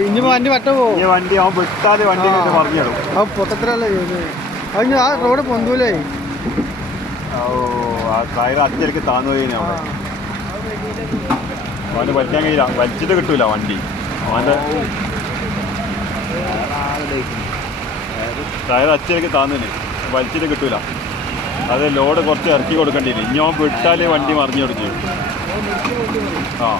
ഇനി പോവും ഈ വണ്ടി അവൻ വെട്ടാതെ വണ്ടി മറിഞ്ഞിടും ആ. പൊട്ടത്തിലല്ലേ ചെയ്യുന്നത് അത് ആ റോഡ് പൊന്തൂലേ. ഓ ആ ടയർ അച്ചടിക്ക് താന്നു അവന് വലിക്കാൻ കഴിയില്ല. വലിച്ചിട്ട് കിട്ടൂല വണ്ടി. അവന്റെ ടയർ അച്ചടിക്ക് താന്നു വലിച്ചിട്ട് കിട്ടൂല. അത് ലോഡ് കുറച്ച് ഇറക്കി കൊടുക്കേണ്ടി ഇനി ഞാൻ വിട്ടാൽ വണ്ടി മറിഞ്ഞു കൊടുക്കും. ആ.